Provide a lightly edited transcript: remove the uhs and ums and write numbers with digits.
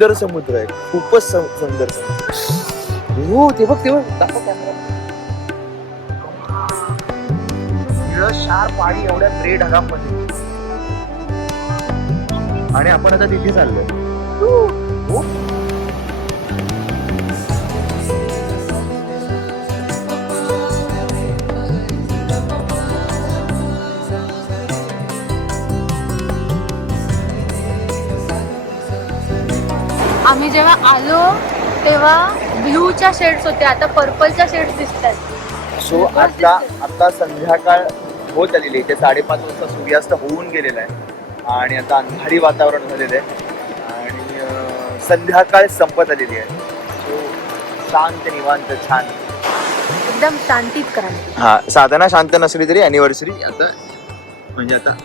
सुंदर समुद्र आहे, खूपच सुंदर समुद्र. हो ते बघ दाखव कॅमेरा. शार पाणी एवढ्या ग्रे ढगामध्ये आणि आपण आता तिथे चाललोय. हो. आम्ही जेव्हा आलो तेव्हा ब्लूच्या शेड्स होत्या, आता पर्पलच्या शेड्स दिसतात. सो आता संध्याकाळ होत आलेली आहे. 5:30 वाजता सूर्यास्त होऊन गेलेला आहे आणि आता अंधारी वातावरण झालेलं आहे आणि संध्याकाळ संपत आलेली आहे. सो शांत निवांत छान एकदम शांतीत क्रांती. हा साधना शांत नसली तरी अॅनिव्हर्सरी आता म्हणजे आता